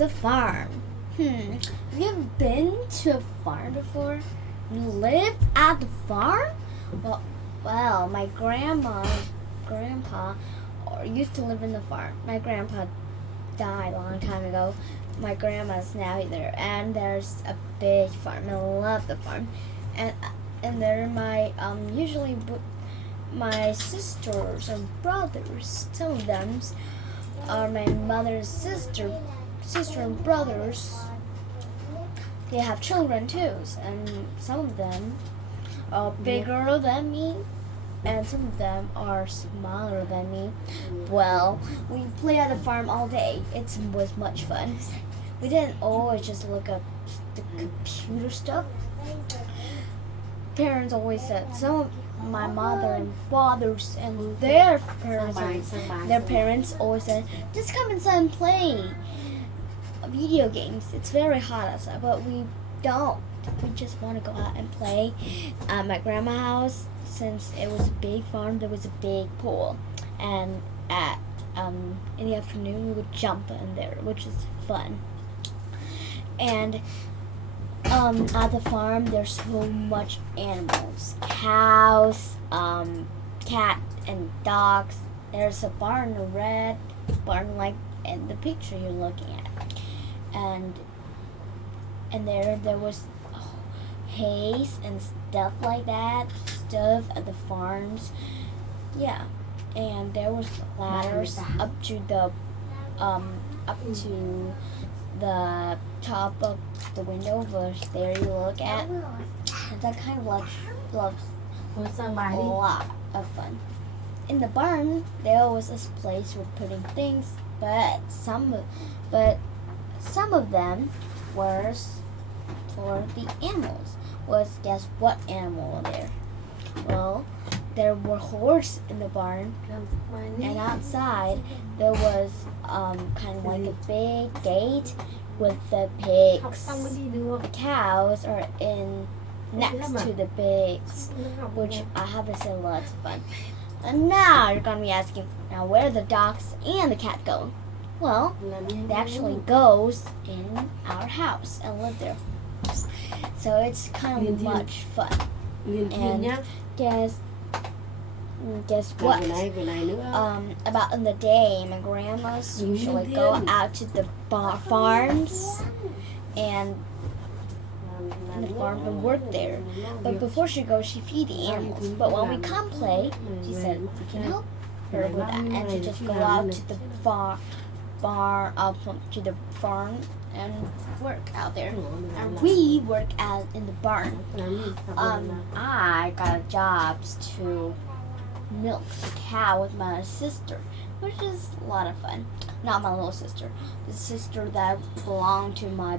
The farm. Have you ever been to a farm before? You lived at the farm? Well, my grandpa used to live in the farm. My grandpa died a long time ago. My grandma's now there, and there's a big farm. I love the farm, and there my usually my sisters and brothers. Some of them are my mother's sister and brothers. They have children too, and some of them are bigger than me, and some of them are smaller than me. Well, we play at the farm all day. It was much fun. We didn't always just look up the computer stuff. Parents always said my mother and fathers and their parents always said, just come inside and play video games. It's very hot outside, but we don't. We just want to go out and play. At my grandma's house, since it was a big farm, there was a big pool, and in the afternoon we would jump in there, which is fun. And at the farm, there's so much animals: cows, cat, and dogs. There's a barn, a red barn, like in the picture you're looking at, and there was haze and stuff like that, stuff at the farms. Yeah, and there was ladders up to the top of the window, which there you look at. And that kind of like a lot of fun. In the barn, there was this place for putting things, but some of them were for the animals. Guess what animal were there? Well, there were horses in the barn, and outside there was kind of like a big gate with the pigs. The cows are in next to the pigs, which I have to say lots of fun. And now you're gonna be asking, now where the dogs and the cat go? Well, they actually goes in our house and live there. So it's kind of much fun. And guess what? About in the day, my grandmas usually go out to the farms and work there. But before she goes, she feed the animals. But when we come play, she said we can help her with that, and she just go out to the farm and work out there. And we work out in the barn. I got jobs to milk the cow with my sister, which is a lot of fun. Not my little sister, the sister that belonged to my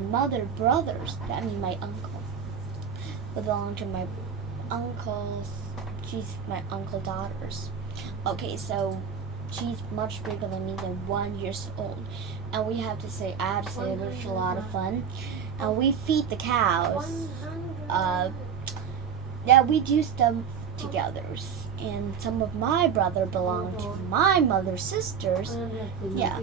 mother brothers. That means my uncle. Belonged to my uncle's. She's my uncle daughters. Okay, so she's much bigger than me, than 1 year old, and I have to say it was a lot of fun. And we feed the cows. We do stuff together. And some of my brother belong to my mother's sisters. Yeah,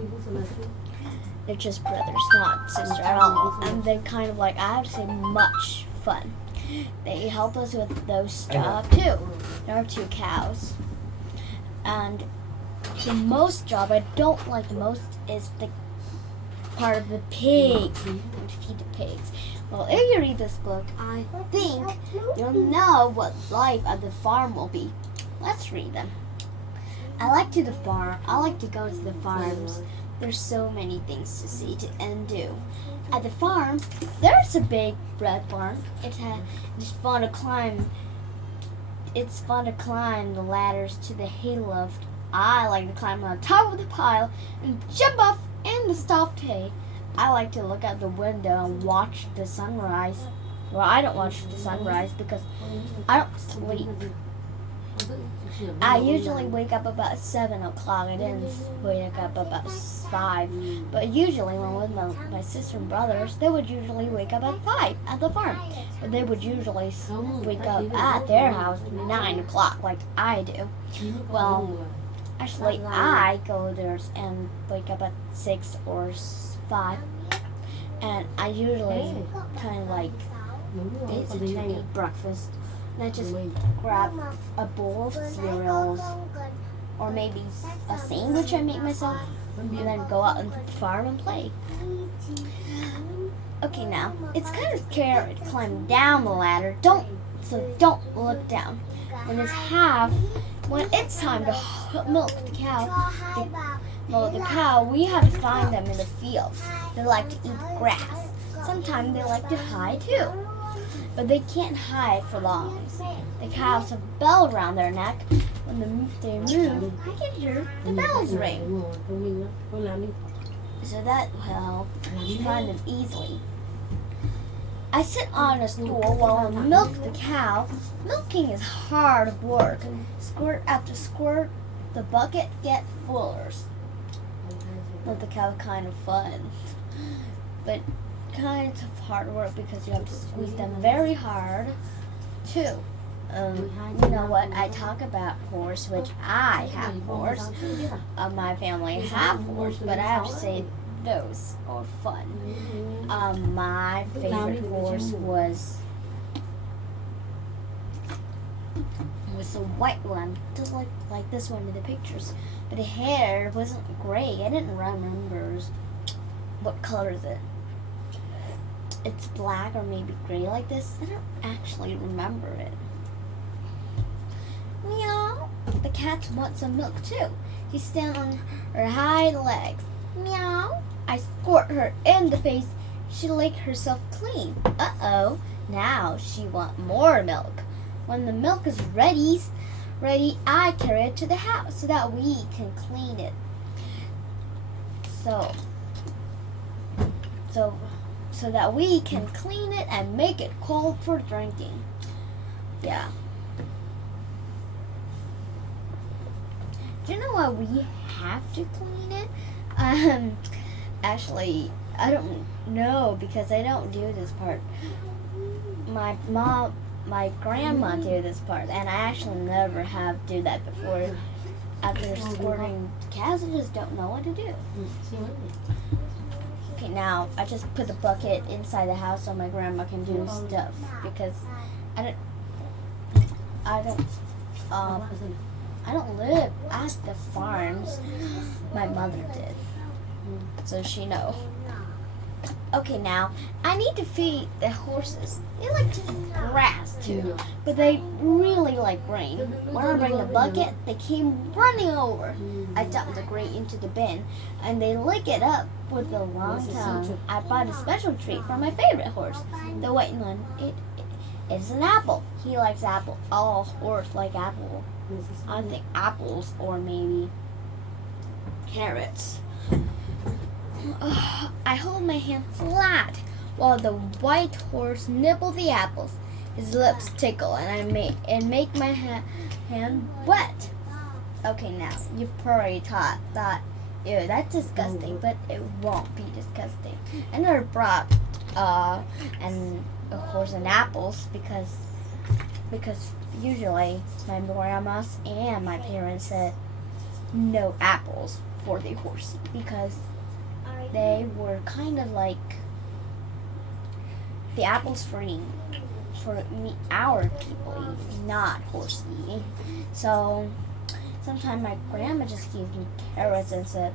they're just brothers, not sister at all. And they're kind of like, I have to say, much fun. They help us with those stuff too. There are 2 cows. And the most job I don't like the most is the part of the pigs. And feed the pigs. Well, if you read this book, I think you'll know what life at the farm will be. Let's read them. I like to go to the farms. There's so many things to see and do. At the farm, there's a big red barn. It's fun to climb. It's fun to climb the ladders to the hay loft. I like to climb on top of the pile and jump off in the soft hay. I like to look out the window and watch the sunrise. Well, I don't watch the sunrise because I don't sleep. I usually wake up about 7 o'clock. I didn't wake up about 5. But usually when with my sister and brothers, they would usually wake up at 5 at the farm. But they would usually wake up at their house 9 o'clock like I do. Well, actually I go there and wake up at 6 or 5, and I usually kind of like basically eat breakfast. And I just grab a bowl of cereals, or maybe a sandwich I make myself, and then go out into the farm and play. Okay, now it's kind of scary to climb down the ladder. Don't look down. When it's time to milk the cow, we have to find them in the field. They like to eat grass. Sometimes they like to hide too, but they can't hide for long. The cows have a bell around their neck. When they move, I can hear the bells ring. So that will help you find them easily. I sit on a stool while I milk the cow. Milking is hard work. Squirt after squirt, the bucket gets fuller. Milk the cow is kind of fun, but kind of hard work because you have to squeeze them very hard too. You know what? I talk about horse, which I have horse. My family have horse, but I have to say those are fun. My favorite horse was a white one, just like this one in the pictures. But the hair wasn't gray. I didn't remember what color is it. It's black or maybe gray like this. I don't actually remember it. Meow. The cat wants some milk too. She stands on her hind legs. Meow. I squirt her in the face. She licked herself clean. Uh-oh. Now she wants more milk. When the milk is ready, I carry it to the house so that we can clean it. So that we can clean it and make it cold for drinking. Yeah. Do you know why we have to clean it? Actually, I don't know because I don't do this part. My grandma do this part, and I actually never have do that before. After squirting cows, I just don't know what to do. Okay, now I just put the bucket inside the house so my grandma can do stuff because I don't live at the farms. My mother did, so she knows. Okay, now I need to feed the horses. They like to eat grass too, but they really like grain. When I bring the bucket, they came running over. I dump the grain into the bin, and they lick it up with a long tongue. I bought a special treat for my favorite horse, the white one. It's an apple. He likes apple. All horses like apple. I think apples or maybe carrots. I hold my hand flat while the white horse nibbles the apples. His lips tickle and I make my hand wet. Okay, now you probably thought that, ew, that's disgusting, but it won't be disgusting. I never brought and a horse and apples because usually my grandmas and my parents said no apples for the horse because they were kind of like the apples for me, our people eating, not horse eating. So sometimes my grandma just gave me carrots and said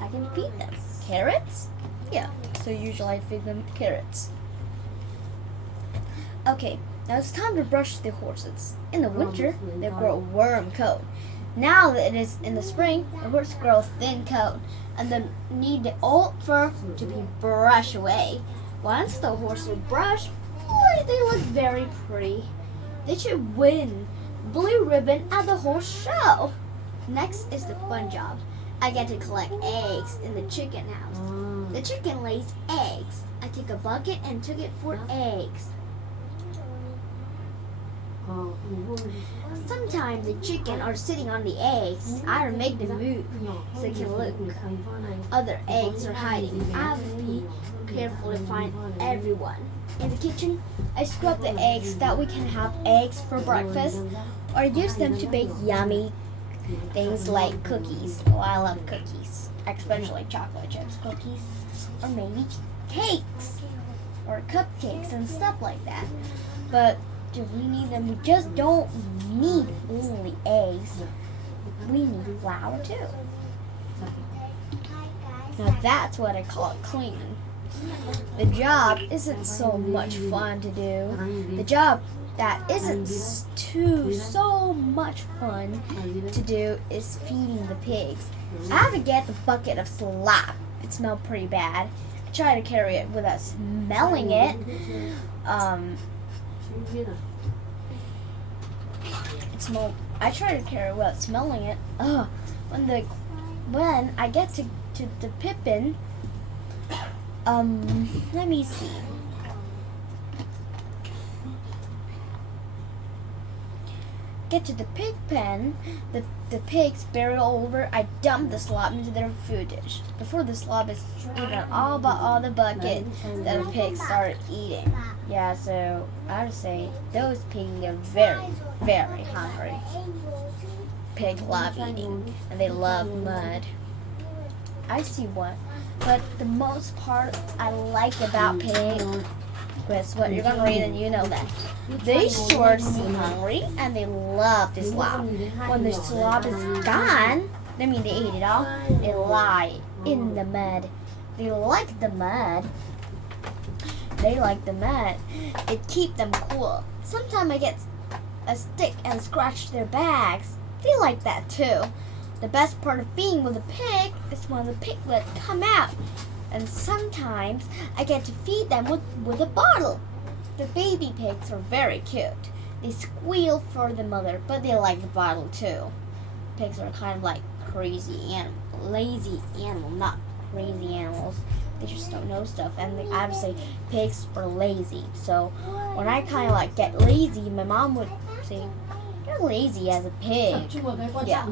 I can feed them. Carrots? Yeah. So usually I feed them carrots. Okay, now it's time to brush the horses. In the winter, they grow a warm coat. Now that it is in the spring, the horses grow a thin coat and then need the old fur to be brushed away. Once the horses are brushed, they look very pretty. They should win blue ribbon at the horse show. Next is the fun job. I get to collect eggs in the chicken house. The chicken lays eggs. I take a bucket and took it for eggs. Sometimes the chicken are sitting on the eggs. I make them move so they can look. Other eggs are hiding. I have to be careful to find everyone. In the kitchen, I scrub the eggs so that we can have eggs for breakfast or use them to bake yummy things like cookies. Oh, I love cookies. especially chocolate chips, cookies, or maybe cakes or cupcakes and stuff like that. But do we need them? We just don't need only eggs. We need flour too. Now that's what I call it clean. The job isn't so much fun to do. The job that isn't so much fun to do is feeding the pigs. I have to get the bucket of slop. It smelled pretty bad. I try to carry it without smelling it. I try to carry it without smelling it. When I get to the Pippin, let me see. Get to the pig pen, the pigs barrel over. I dump the slop into their food dish before the slop is even all the bucket that the pigs start eating. Yeah, so I would say those pigs are very, very hungry. Pigs love eating, and they love mud. I see one, but the most part I like about pigs, Chris, what you're gonna read and you know that. They sure seem hungry and they love the slop. When the slop is gone, I mean they ate it all, they lie in the mud. They like the mud. It keeps them cool. Sometimes I get a stick and scratch their backs. They like that too. The best part of being with a pig is when the piglets come out. And sometimes I get to feed them with a bottle. The baby pigs are very cute. They squeal for the mother, but they like the bottle too. Pigs are kind of like lazy animals, not crazy animals. They just don't know stuff. And I would say pigs are lazy. So when I kind of like get lazy, my mom would say, "You're lazy as a pig." Yeah.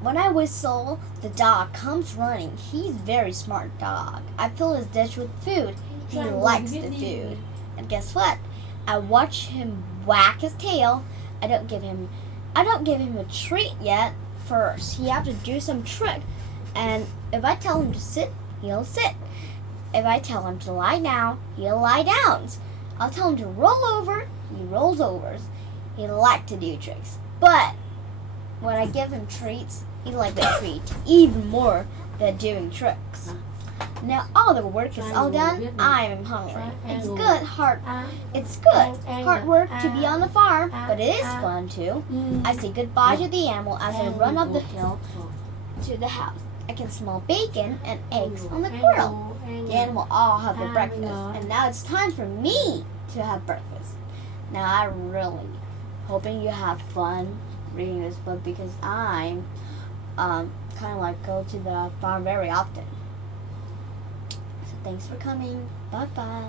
When I whistle, the dog comes running. He's a very smart dog. I fill his dish with food. He likes the food. And guess what? I watch him whack his tail. I don't give him a treat yet. First, he has to do some trick. And if I tell him to sit, he'll sit. If I tell him to lie down, he'll lie down. I'll tell him to roll over, he rolls over. He likes to do tricks. But when I give him treats, he likes the treat even more than doing tricks. Now all the work is all done. I am hungry. It's good hard work to be on the farm, but it is fun too. I say goodbye to the animal as I run up the hill to the house. I can smell bacon and eggs on the grill. The animal all have their breakfast, and now it's time for me to have breakfast. Now I'm really hoping you have fun reading this book because I'm kind of like go to the farm very often. So thanks for coming. Bye bye.